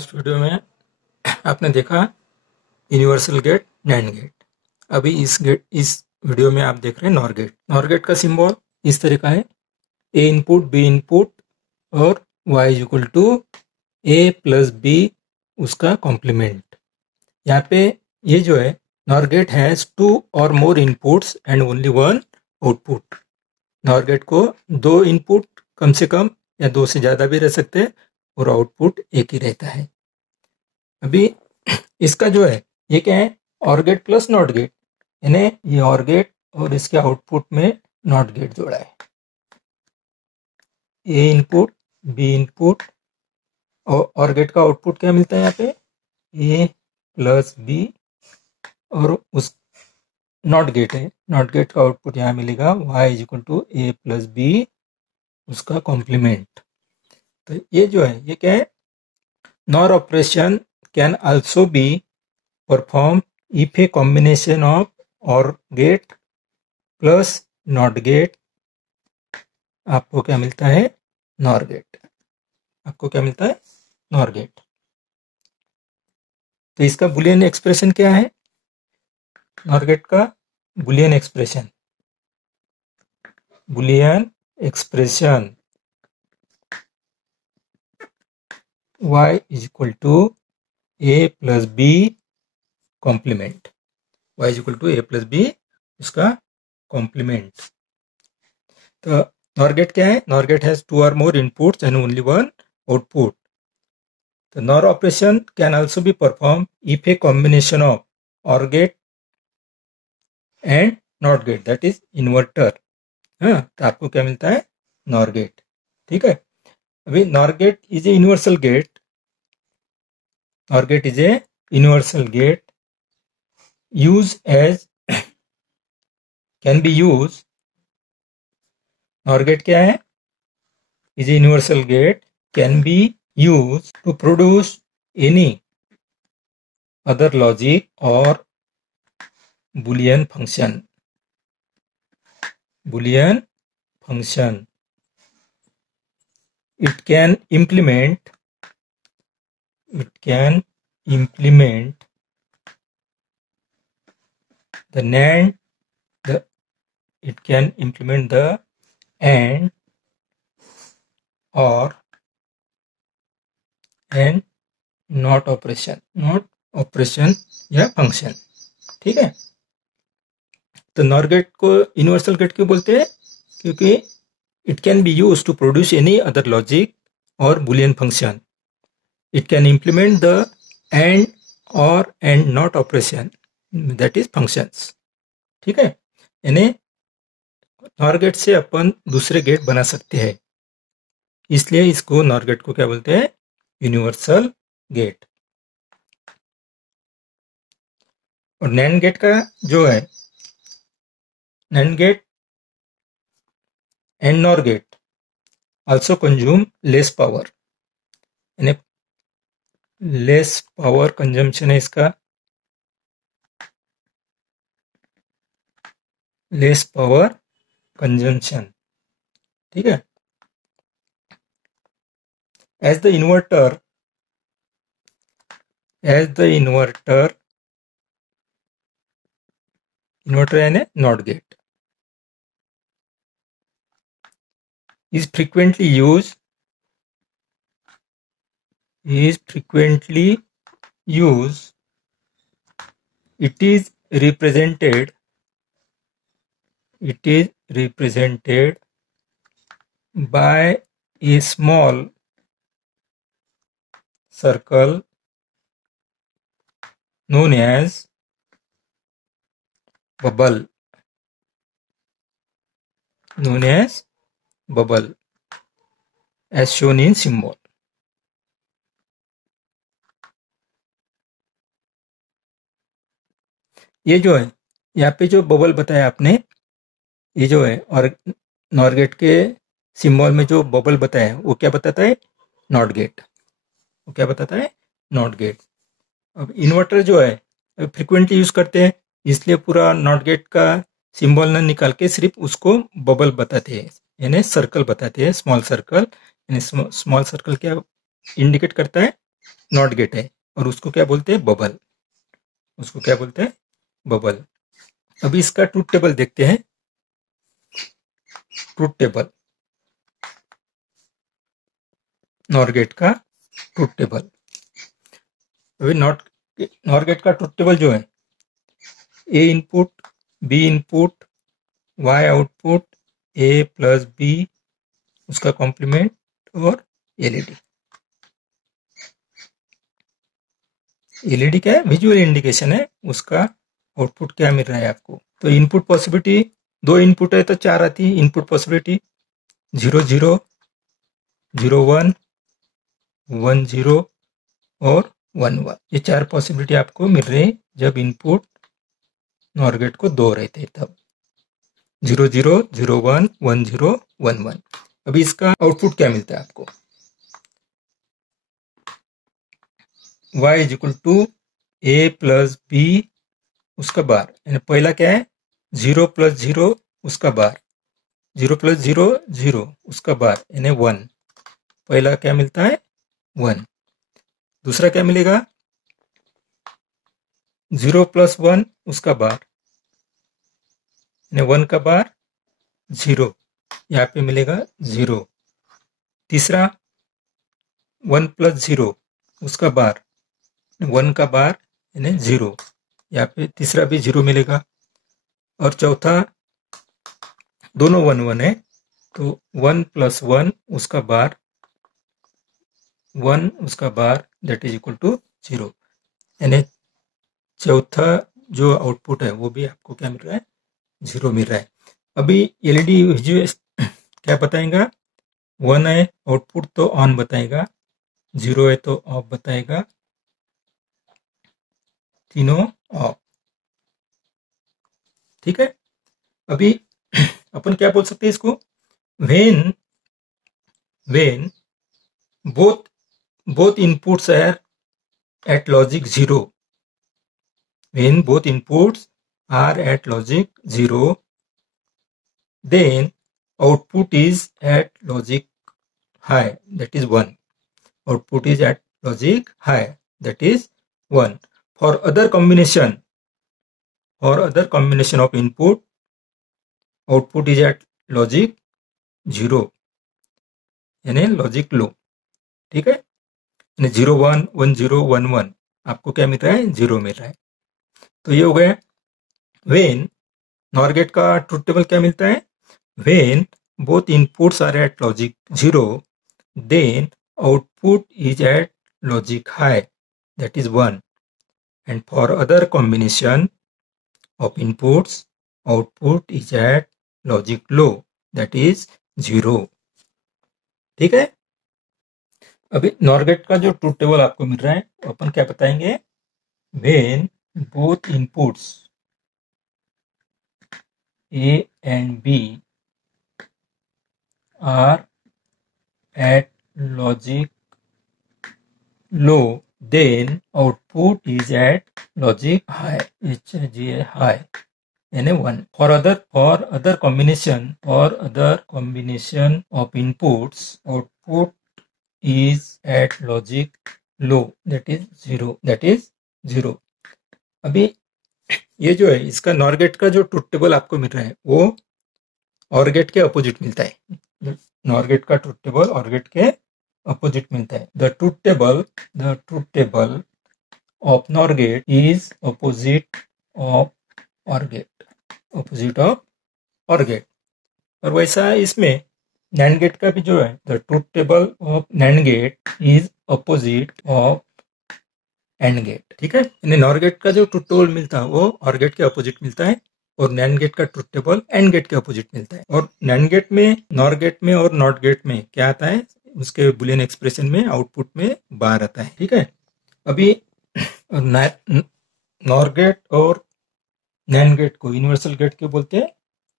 Last video में आपने देखा यूनिवर्सल गेट, नैंड गेट। अभी इस वीडियो में आप देख रहे हैं नॉर गेट। नॉर गेट का सिंबल इस तरह का है, ए इनपुट बी इनपुट और Y is equal to A plus B उसका कॉम्प्लीमेंट। यहाँ पे ये जो है नॉर गेट हैज 2 और more inputs and only 1 output. NOR gate को 2 इनपुट कम से कम या 2 से ज़्यादा भी रह सकते हैं और आउटपुट एक ही रहता है। अभी इसका जो है ये क्या है, or gate plus NOT gate, यानी ये ऑर गेट और इसके आउटपुट में नॉट गेट जोड़ा है। ए इनपुट बी इनपुट और ऑर गेट का आउटपुट क्या मिलता है यहाँ पे, ए प्लस बी, और उस नॉट गेट है, नॉट गेट का आउटपुट यहाँ मिलेगा Y is equal to A plus B उसका कॉम्प्लीमेंट। तो ये जो है ये क्या है, NOR operation can also be perform if a combination of OR gate plus NOT gate आपको क्या मिलता है, नॉर गेट। आपको क्या मिलता है, नॉर गेट। तो इसका बुलियन एक्सप्रेशन क्या है, नॉर गेट का Boolean expression, Boolean expression y is equal to A plus B complement, y is equal to A plus B इसका कॉम्प्लीमेंट। तो नॉर गेट क्या है, नॉर गेट हैज 2 और more inputs and only 1 output. तो NOR operation can also be perform if a combination of OR gate and NOT gate, that is inverter. हाँ, तो आपको क्या मिलता है, नॉर गेट। ठीक है, अभी NOR gate is a universal gate, NOR gate is a universal gate use as can be use. NOR gate क्या है, is a universal gate can be use to produce any other logic or Boolean function, Boolean function. It can implement the NAND, it can implement the AND or and not operation या function. ठीक है, तो NOR gate को universal gate क्यों बोलते हैं, क्योंकि it can be used to produce any other logic or boolean function. It can implement the AND or and not operation, that is functions. ठीक है, यानी नॉर गेट से अपन दूसरे गेट बना सकते हैं, इसलिए इसको नॉर गेट को क्या बोलते हैं, यूनिवर्सल गेट। और नैंड गेट का जो है, NAND gate and NOR gate also consume less power, यानी लेस पावर कंजम्पशन है इसका, लेस पावर कंजम्पशन। ठीक है, एज द इन्वर्टर यानी NOT gate is frequently used, it is represented by a small circle known as bubble, as shown in symbol। ये जो है यहाँ पे जो बबल बताया आपने, ये जो है और नॉर गेट के सिंबल में जो बबल बताया है वो क्या बताता है, नॉट गेट। वो क्या बताता है, नॉट गेट। अब इन्वर्टर जो है फ्रिक्वेंटली यूज करते हैं, इसलिए पूरा नॉट गेट का सिंबल न निकाल के सिर्फ उसको बबल बताते हैं, यानी सर्कल बताते हैं, स्मॉल सर्कल। यानी स्मॉल सर्कल क्या इंडिकेट करता है, नॉट गेट है और उसको क्या बोलते हैं, बबल, उसको क्या बोलते हैं, बबल। अभी इसका ट्रूथ टेबल देखते हैं। ट्रूथ टेबल, नॉर गेट का ट्रूथ टेबल। अभी नॉर गेट का ट्रूथ टेबल जो है, A input, B input, Y output, A plus B उसका कॉम्प्लीमेंट और एलईडी। एलईडी क्या है, विजुअल इंडिकेशन है, उसका आउटपुट क्या मिल रहा है आपको। तो इनपुट पॉसिबिलिटी, दो इनपुट है तो चार आती है इनपुट पॉसिबिलिटी, 0 0 0 1 1 0 और 1 1। ये चार पॉसिबिलिटी आपको मिल रही है जब इनपुट नॉर गेट को दो रहते तब, 0 0 0 1 1 0 1 1। अभी इसका आउटपुट क्या मिलता है आपको, y is equal to A plus B उसका बार, यानी पहला क्या है, 0 प्लस 0 उसका बार, 0 प्लस 0 0 उसका बार यानी 1। पहला क्या मिलता है, 1। दूसरा क्या मिलेगा, 0 प्लस 1 उसका बार यानी 1 का बार 0, यहाँ पे मिलेगा 0। तीसरा 1 प्लस 0 उसका बार, 1 का बार यानी 0, यहाँ पे तीसरा भी 0 मिलेगा। और चौथा दोनों 1 1 है तो 1 प्लस 1 उसका बार, 1 उसका बार दैट इज इक्वल टू 0, यानी चौथा जो आउटपुट है वो भी आपको क्या मिल रहा है, 0 मिल रहा है। अभी एलईडी विजुअल क्या बताएगा, 1 है आउटपुट तो ऑन बताएगा, 0 है तो ऑफ बताएगा, तीनों ऑफ। ठीक है। अभी अपन क्या बोल सकते हैं इसको, when both inputs are at logic 0, when both inputs are at logic 0, then output is at logic high, that is 1. Output is at logic high, that is 1. For other combination of input, output is at logic 0 यानी logic low. ठीक है, 0 1 1 0 1 1 आपको क्या मिल रहा है, 0 मिल रहा है। तो ये हो गया व्हेन। नॉर गेट का ट्रूथ टेबल क्या मिलता है, when both inputs are at logic 0 then output is at logic high that is 1, and for other combination of inputs output is at logic low that is 0। ठीक है। अभी NOR gate का जो truth table आपको मिल रहा है अपन क्या बताएंगे, when both inputs A and B are at logic low, then output is at logic high, HG high, यानी 1. For other combination of inputs, output is at logic low, that is 0. अभी ये जो है इसका नॉर गेट का जो truth table आपको मिल रहा है वो और गेट के अपोजिट मिलता है। नॉर गेट का ट्रूथ टेबल और गेट के अपोजिट मिलता है। The truth table of NOR gate is opposite of OR gate. और वैसा इसमें नैंड गेट का भी जो है, the truth table of NAND gate is opposite of AND gate. ठीक है, नॉर गेट का जो ट्रूथ टेबल मिलता है वो और गेट के अपोजिट मिलता है, और नैंड गेट का ट्रूथ टेबल एंड गेट के अपोजिट मिलता है। और नैंड गेट में, नॉर गेट में और नॉट गेट में क्या आता है, उसके बुलियन एक्सप्रेशन में आउटपुट में बार आता है। ठीक है। अभी नॉर गेट और नैंड गेट को यूनिवर्सल गेट क्यों बोलते हैं,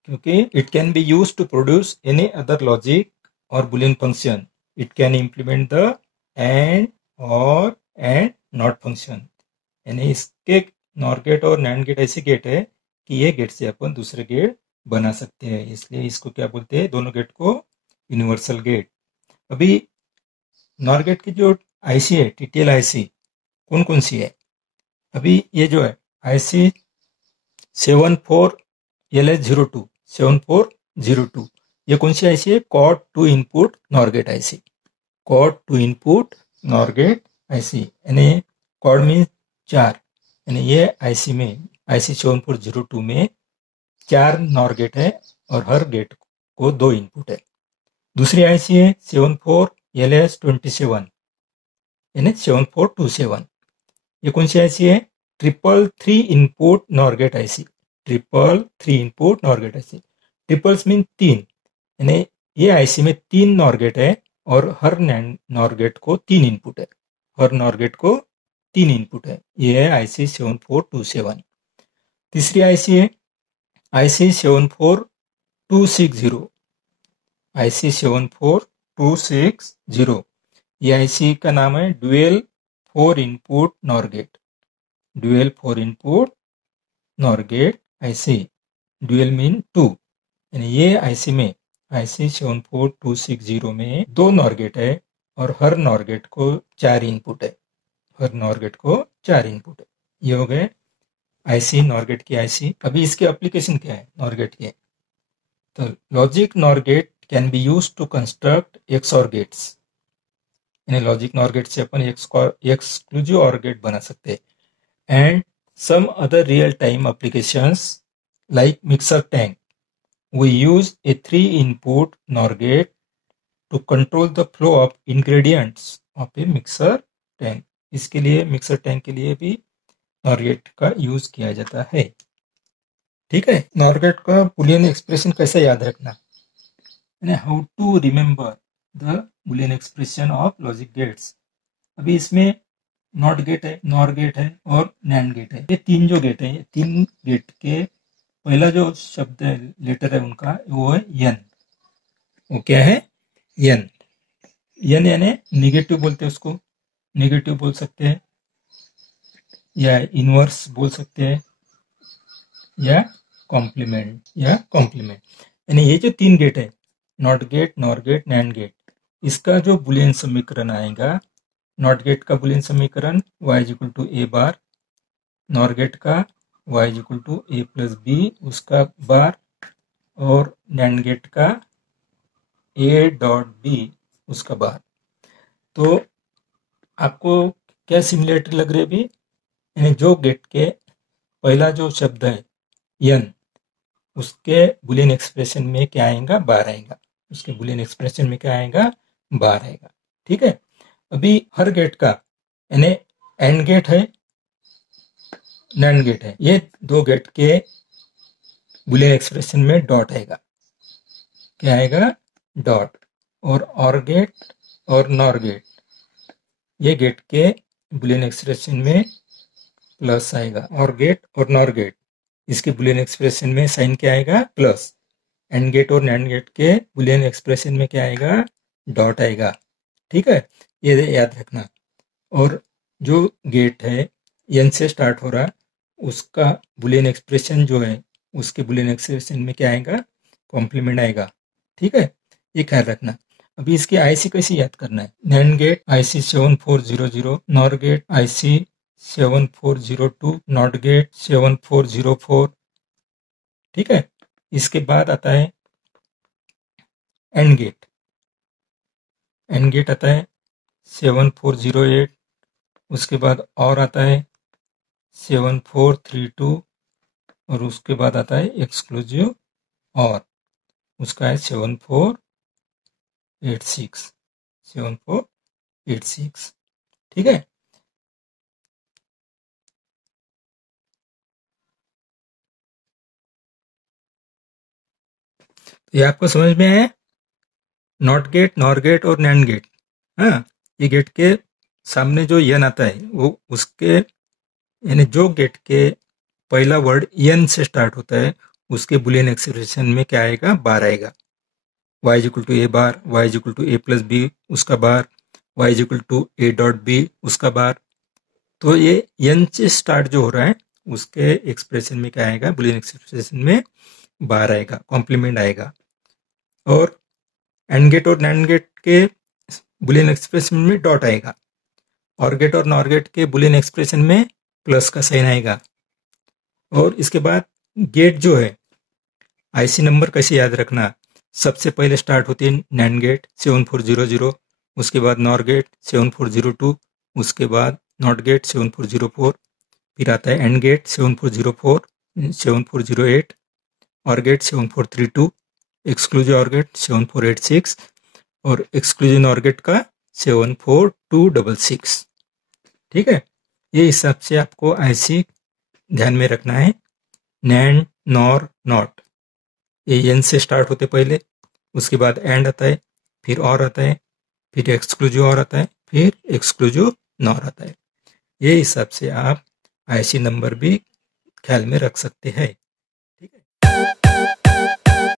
क्योंकि it can be use to produce any other logic or Boolean function. It can implement the AND OR and NOT function, यानी इसके नॉर गेट और नैंड गेट ऐसे गेट है कि ये गेट से अपन दूसरे गेट बना सकते हैं, इसलिए इसको क्या बोलते हैं, दोनों गेट को यूनिवर्सल गेट। अभी नॉर गेट की जो आईसी है, टीटीएल आईसी कौन कौन सी है? अभी ये जो है आईसी 74LS02 7402 ये कौन सी आईसी है? Quad two input NOR gate IC, quad two input NOR gate IC, यानी कॉड में 4, यानी ये आईसी में आईसी 7402 में 4 नॉर गेट है और हर गेट को 2 इनपुट है। दूसरी आईसी है 74LS27 यानी 7427, ये कौन सी आईसी है? 333 input NOR gate IC, 333 input NOR gate IC. Triples mean 3, यानी ये आईसी में 3 नॉर गेट है और हर नॉर गेट को 3 इनपुट है, हर नॉर गेट को 3 इनपुट है। ये है आईसी 7427। तीसरी आईसी है आईसी 74260, आईसी 74260, ये आईसी का नाम है dual 4 input NOR gate, dual 4 input NOR gate IC, dual mean 2, यानी ये आईसी में आईसी 74260 में 2 नॉर गेट है और हर नॉर गेट को 4 इनपुट है, हर नॉर गेट को 4 इनपुट है। ये हो गए आईसी नॉर गेट की आईसी। अभी इसके एप्लीकेशन क्या है नॉर गेट के? तो logic NOR gate can be use to construct XOR gates, यानी लॉजिक नॉर गेट से अपन एक्सक्लूसिव ऑर गेट बना सकते हैं। And some other real time applications like mixer tank, we use a 3 input NOR gate to control the flow of ingredients of a mixer tank। इसके लिए mixer tank के लिए भी NOR गेट का use किया जाता है। ठीक है, NOR गेट का बुलियन एक्सप्रेशन कैसे याद रखना, यानी how to remember the Boolean expression of logic gates. अभी इसमें नॉट गेट है, नॉर गेट है और नैंड गेट है। ये 3 जो गेट है, ये 3 गेट के पहला जो शब्द है लेटर है उनका वो है यन। वो क्या है? यन। यन यानी निगेटिव बोलते हैं उसको, निगेटिव बोल सकते हैं या इनवर्स बोल सकते हैं या कॉम्प्लीमेंट, यानी ये जो 3 गेट है NOT gate, NOR gate, NAND gate, इसका जो बुलियन समीकरण आएगा, नॉट गेट का बुलियन समीकरण y = a bar, NOR gate का y = a + b उसका बार, और नैंड गेट का a.b उसका बार। तो आपको क्या सिमिलरिटी लग रही है अभी? यानी जो गेट के पहला जो शब्द है यन, उसके बुलियन एक्सप्रेशन में क्या आएगा? बार आएगा, उसके बुलियन एक्सप्रेशन में क्या आएगा? बार आएगा। ठीक है, अभी हर गेट का यानी एंड गेट है, नैंड गेट है, ये 2 गेट के बुलियन एक्सप्रेशन में डॉट आएगा। क्या आएगा? डॉट। और गेट और नॉर गेट, ये गेट के बुलियन एक्सप्रेशन में प्लस आएगा। और गेट और नॉर गेट, इसके बुलियन एक्सप्रेशन में साइन क्या आएगा? प्लस। एंड गेट और नैंड गेट के बुलियन एक्सप्रेशन में क्या आएगा? डॉट आएगा। ठीक है, ये याद रखना। और जो गेट है एन से स्टार्ट हो रहा, उसका बुलियन एक्सप्रेशन जो है उसके बुलियन एक्सप्रेशन में क्या आएगा? कॉम्प्लीमेंट आएगा। ठीक है, ये ख्याल रखना। अभी इसकी आईसी कैसे याद करना है? NAND gate IC 7400, NOR gate IC 7402, NOT gate 7404। ठीक है, इसके बाद आता है एंड गेट, एंड गेट आता है 7408, उसके बाद और आता है 7432, और उसके बाद आता है एक्सक्लूसिव और, उसका है 7486। ठीक है, ये आपको समझ में आया? नॉट गेट, नॉर गेट और नैंड गेट। हाँ, ये गेट के सामने जो यन आता है वो उसके, यानी जो गेट के पहला वर्ड यन से स्टार्ट होता है उसके बुलियन एक्सप्रेशन में क्या आएगा? बार आएगा। y = a bar, y = a + b उसका बार, y = a.b उसका बार। तो ये यन से स्टार्ट जो हो रहा है उसके एक्सप्रेशन में क्या आएगा? बुलियन एक्सप्रेशन में बार आएगा, कॉम्प्लीमेंट आएगा। और एंड गेट और नैंड गेट के बुलियन एक्सप्रेशन में डॉट आएगा। और गेट और नॉर गेट के बुलियन एक्सप्रेशन में प्लस का साइन आएगा। और इसके बाद गेट जो है, आईसी नंबर कैसे याद रखना, सबसे पहले स्टार्ट होती है नैंड गेट 7400, उसके बाद नॉर गेट 7402, उसके बाद नॉट गेट 7404, फिर आता है एंड गेट 7404, 7408, और गेट 7432, एक्सक्लूसिव और गेट 7486 और एक्सक्लूसिव नॉर गेट का 74266। ठीक है, ये हिसाब से आपको आईसी ध्यान में रखना है। नैंड, नॉर, नॉट, ये एन से स्टार्ट होते पहले, उसके बाद एंड आता है, फिर और आता है, फिर एक्सक्लूसिव और आता है, फिर एक्सक्लूसिव नॉर आता है। ये हिसाब से आप आईसी नंबर भी ख्याल में रख सकते हैं।